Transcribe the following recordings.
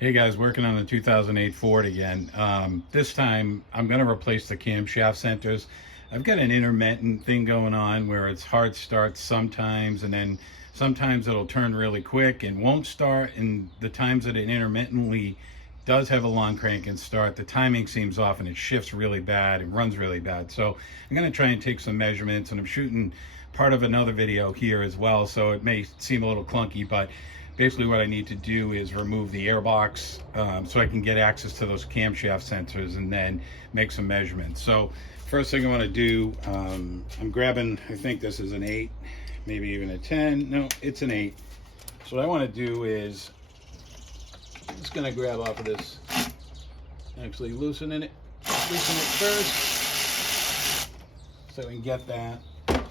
Hey guys, working on the 2008 Ford again. This time I'm going to replace the camshaft sensors. I've got an intermittent thing going on where it's hard starts sometimes, and then sometimes it'll turn really quick and won't start, and the times that it intermittently does have a long crank and start, the timing seems off and it shifts really bad and runs really bad. So I'm going to try and take some measurements, and I'm shooting part of another video here as well, so it may seem a little clunky, but basically what I need to do is remove the airbox so I can get access to those camshaft sensors and then make some measurements. So first thing I want to do, I'm grabbing, I think this is an 8, maybe even a 10. No, it's an 8. So what I want to do is, I'm just going to grab off of this, actually loosen it first so we can get that.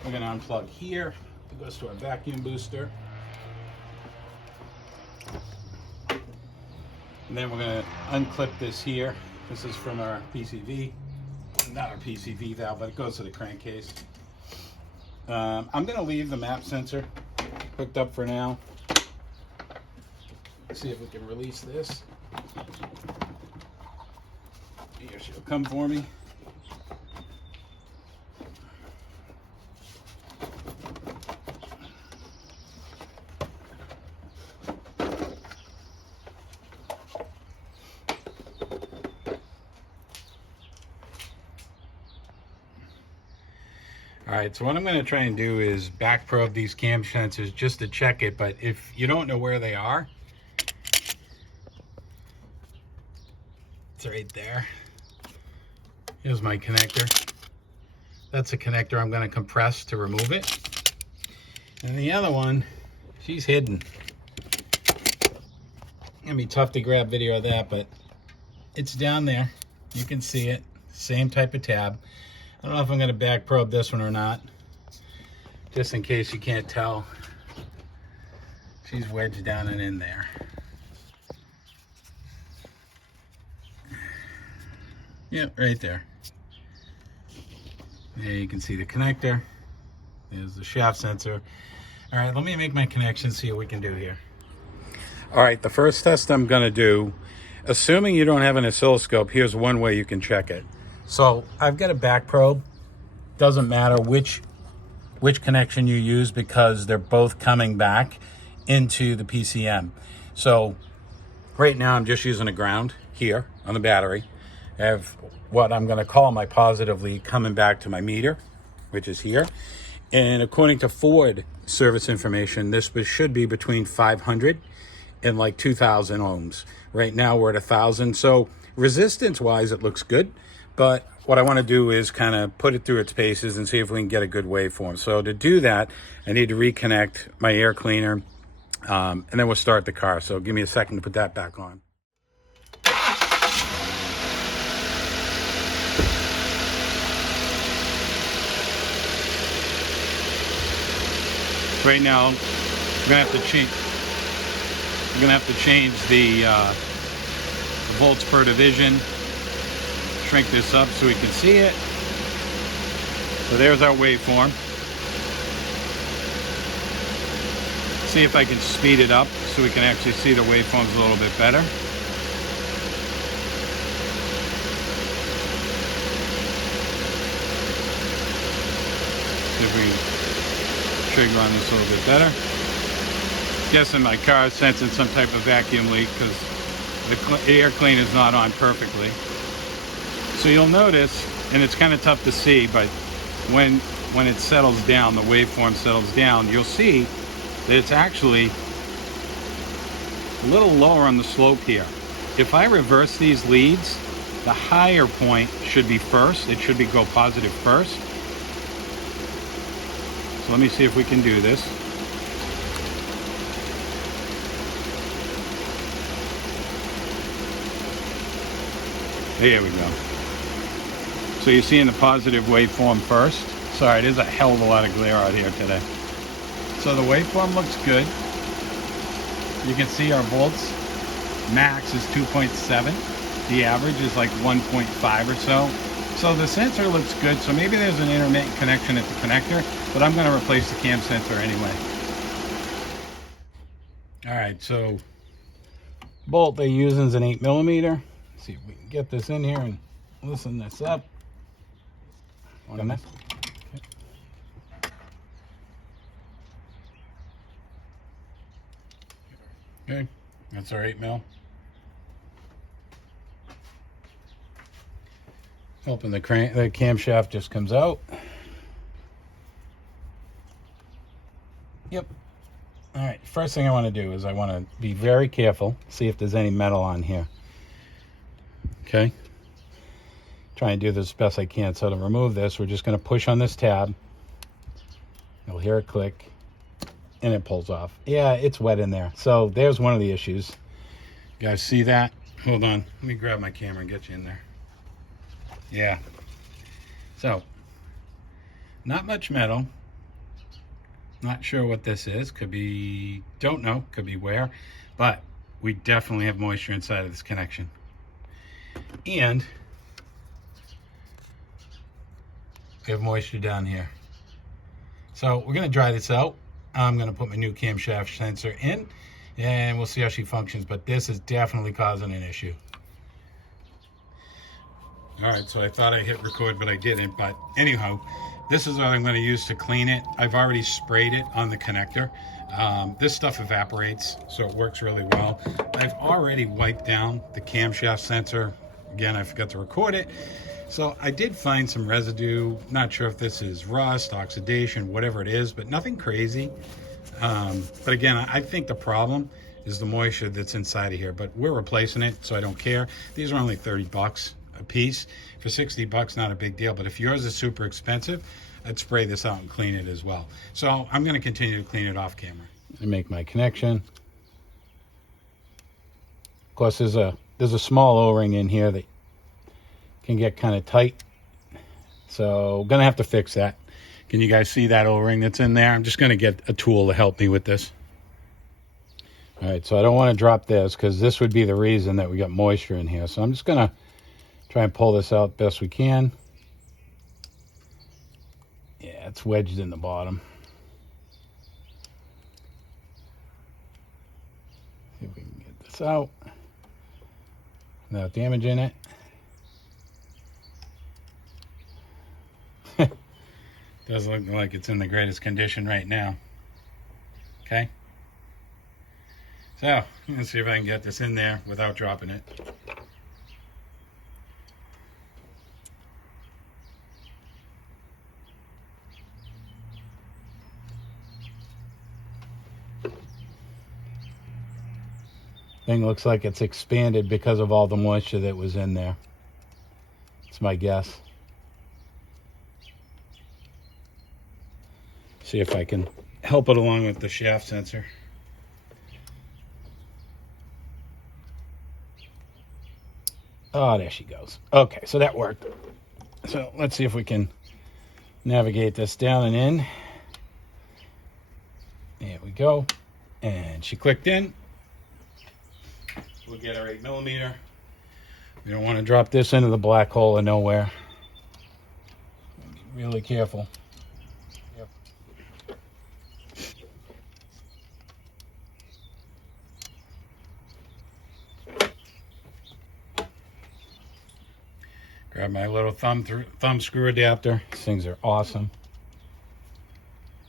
We're going to unplug here. It goes to our vacuum booster. And then we're going to unclip this here. This is from our PCV. Not our PCV valve, but it goes to the crankcase. I'm going to leave the map sensor hooked up for now. Let's see if we can release this. Here she'll come for me. All right, so what I'm going to try and do is back probe these cam sensors just to check it, but if you don't know where they are, it's right there. Here's my connector. That's a connector I'm going to compress to remove it. And the other one, she's hidden. It's going to be tough to grab video of that, but it's down there. You can see it. Same type of tab. I don't know if I'm going to back probe this one or not, just in case you can't tell. She's wedged down and in there. Yep, right there. There you can see the connector. There's the shaft sensor. All right, let me make my connection, see what we can do here. All right, the first test I'm going to do, assuming you don't have an oscilloscope, here's one way you can check it. So I've got a back probe. Doesn't matter which connection you use because they're both coming back into the PCM. So right now I'm just using a ground here on the battery. I have what I'm going to call my positive lead coming back to my meter, which is here. And according to Ford service information, this should be between 500 and like 2,000 ohms. Right now we're at 1,000. So resistance wise, it looks good. But what I want to do is kind of put it through its paces and see if we can get a good waveform. So to do that, I need to reconnect my air cleaner, and then we'll start the car. So give me a second to put that back on. Right now, I'm gonna have to change the volts per division. Shrink this up so we can see it. So there's our waveform. See if I can speed it up so we can actually see the waveforms a little bit better. See if we can trigger on this a little bit better. Guessing my car is sensing some type of vacuum leak because the air cleaner is not on perfectly. So you'll notice, and it's kind of tough to see, but when it settles down, the waveform settles down, you'll see that it's actually a little lower on the slope here. If I reverse these leads, the higher point should be first. It should go positive first. So let me see if we can do this. There we go. So you're seeing the positive waveform first. Sorry, there's a hell of a lot of glare out here today. So the waveform looks good. You can see our volts max is 2.7. The average is like 1.5 or so. So the sensor looks good. So maybe there's an intermittent connection at the connector, but I'm going to replace the cam sensor anyway. All right, so bolt they're using is an 8mm. See if we can get this in here and loosen this up. Okay, that's our 8mm. Hoping the camshaft just comes out. Yep. All right, first thing I want to do is I want to be very careful, see if there's any metal on here. Okay. Try and do this as best I can. So to remove this, we're just going to push on this tab. You'll hear it click, and it pulls off. Yeah, it's wet in there. So there's one of the issues. You guys see that? Hold on. Let me grab my camera and get you in there. Yeah. So, not much metal. Not sure what this is. Could be, don't know. Could be wear. But we definitely have moisture inside of this connection. And we have moisture down here. So we're going to dry this out. I'm going to put my new camshaft sensor in, and we'll see how she functions. But this is definitely causing an issue. All right, so I thought I hit record, but I didn't. But anyhow, this is what I'm going to use to clean it. I've already sprayed it on the connector. This stuff evaporates, so it works really well. I've already wiped down the camshaft sensor. Again, I forgot to record it. So I did find some residue. Not sure if this is rust, oxidation, whatever it is, but nothing crazy. But again, I think the problem is the moisture that's inside of here, but we're replacing it, so I don't care. These are only 30 bucks a piece. For 60 bucks, not a big deal, but if yours is super expensive, I'd spray this out and clean it as well. So I'm going to continue to clean it off camera. I make my connection. Of course, there's a small O-ring in here that can get kind of tight, so I'm gonna have to fix that. Can you guys see that O-ring that's in there? I'm just gonna get a tool to help me with this. All right, so I don't want to drop this because this would be the reason that we got moisture in here. So I'm just gonna try and pull this out best we can. Yeah, it's wedged in the bottom. See if we can get this out without damaging it. Doesn't look like it's in the greatest condition right now. Okay. So, let's see if I can get this in there without dropping it. Thing looks like it's expanded because of all the moisture that was in there. It's my guess. See if I can help it along with the shaft sensor. Oh, there she goes. Okay, so that worked. So let's see if we can navigate this down and in. There we go. And she clicked in. We'll get our 8mm. We don't want to drop this into the black hole of nowhere. Be really careful. Grab my little thumb screw adapter. These things are awesome.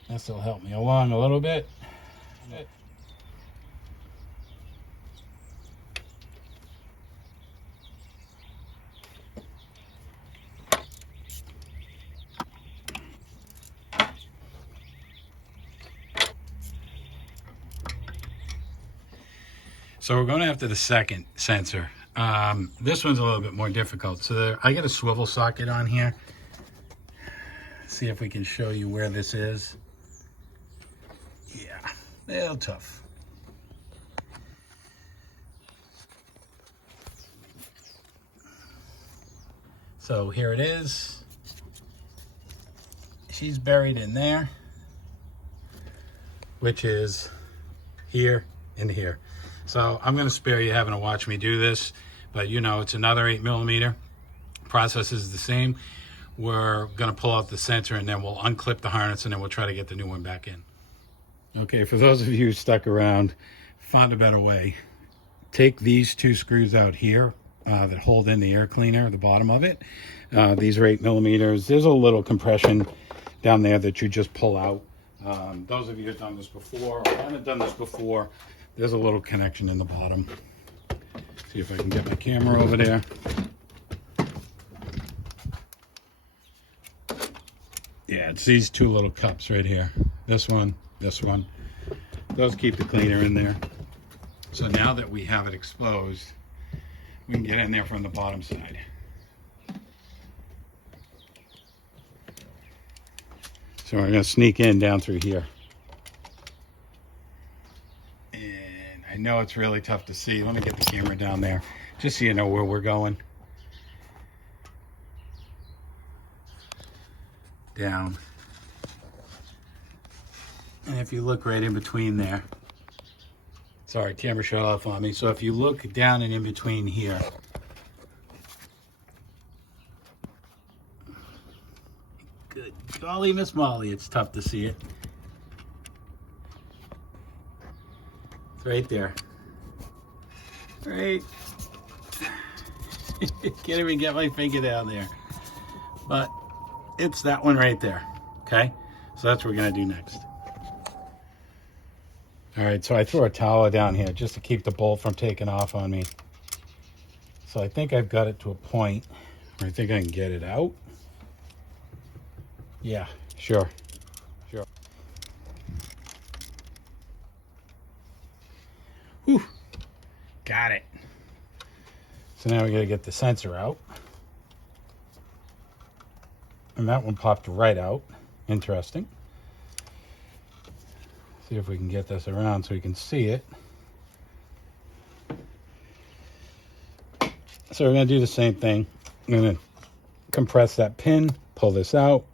This will help me along a little bit. So we're going after the second sensor. This one's a little bit more difficult. So I got a swivel socket on here. See if we can show you where this is. Yeah, a little tough. So here it is. She's buried in there, which is here and here. So I'm going to spare you having to watch me do this, but you know, it's another 8mm. Process is the same. We're going to pull out the sensor and then we'll unclip the harness and then we'll try to get the new one back in. Okay, for those of you who stuck around, found a better way. take these two screws out here that hold in the air cleaner, the bottom of it. These are 8mm. There's a little compression down there that you just pull out. Those of you who've done this before or haven't done this before, there's a little connection in the bottom. See if I can get my camera over there. Yeah, it's these two little cups right here. This one, this one. Those keep the cleaner in there. So now that we have it exposed, we can get in there from the bottom side. So we're going to sneak in down through here. And I know it's really tough to see. Let me get the camera down there, just so you know where we're going. Down. And if you look right in between there, sorry, camera shut off on me. So if you look down and in between here, good golly, Miss Molly, it's tough to see it. It's right there. Right. Can't even get my finger down there. But it's that one right there. Okay? So that's what we're going to do next. All right, so I threw a towel down here just to keep the bolt from taking off on me. So I think I've got it to a point where I think I can get it out. Yeah, sure. Whew, got it. So now we gotta get the sensor out. And that one popped right out. Interesting. See if we can get this around so we can see it. So we're going to do the same thing. I'm going to compress that pin, pull this out.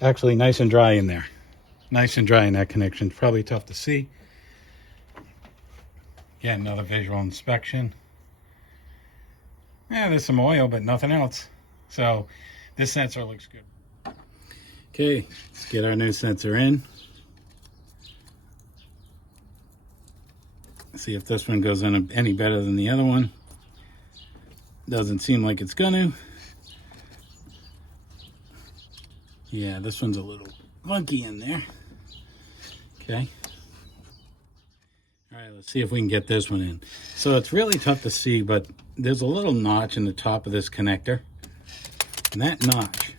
Actually, nice and dry in there. Nice and dry in that connection. It's probably tough to see. Get another visual inspection. Yeah, there's some oil, but nothing else. So this sensor looks good. Okay, let's get our new sensor in. See if this one goes in any better than the other one. Doesn't seem like it's gonna. Yeah, this one's a little funky in there. Okay. All right, let's see if we can get this one in. So it's really tough to see, but there's a little notch in the top of this connector. And that notch,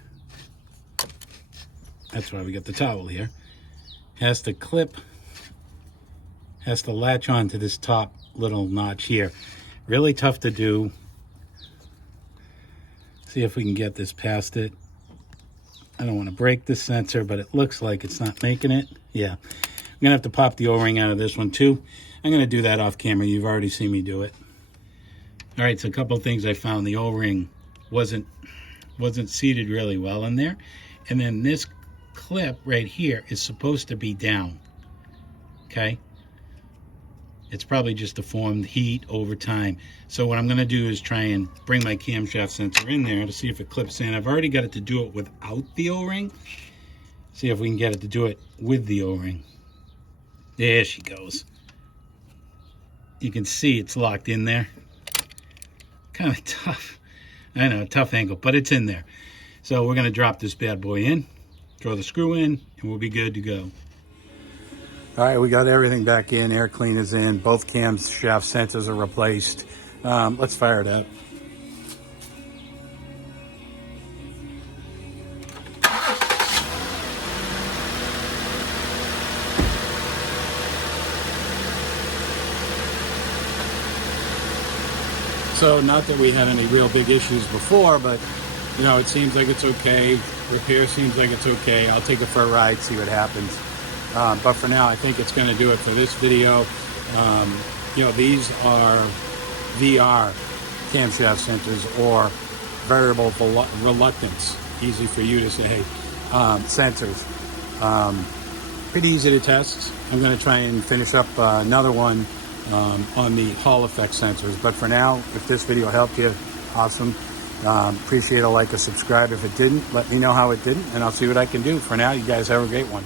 that's why we got the towel here, has to clip, has to latch on to this top little notch here. Really tough to do. See if we can get this past it. I don't want to break this sensor, but it looks like it's not making it. Yeah, I'm gonna have to pop the O-ring out of this one too. I'm gonna do that off camera. You've already seen me do it. All right, so a couple of things I found. The O-ring wasn't seated really well in there. And then this clip right here is supposed to be down, okay? It's probably just deformed heat over time. So what I'm gonna do is try and bring my camshaft sensor in there to see if it clips in. I've already got it to do it without the O-ring. See if we can get it to do it with the O-ring. There she goes. You can see it's locked in there. Kind of tough. I know, tough angle, but it's in there. So we're gonna drop this bad boy in, throw the screw in, and we'll be good to go. All right, we got everything back in, air cleaners in, both camshaft sensors are replaced. Let's fire it up. So not that we had any real big issues before, but you know, it seems like it's okay. Repair seems like it's okay. I'll take it for a ride, see what happens. But for now, I think it's going to do it for this video. You know, these are VR camshaft sensors, or variable reluctance, easy for you to say, sensors. Pretty easy to test. I'm going to try and finish up another one on the Hall effect sensors. But for now, if this video helped you, awesome. Appreciate a like or subscribe. If it didn't, let me know how it didn't, and I'll see what I can do. For now, you guys have a great one.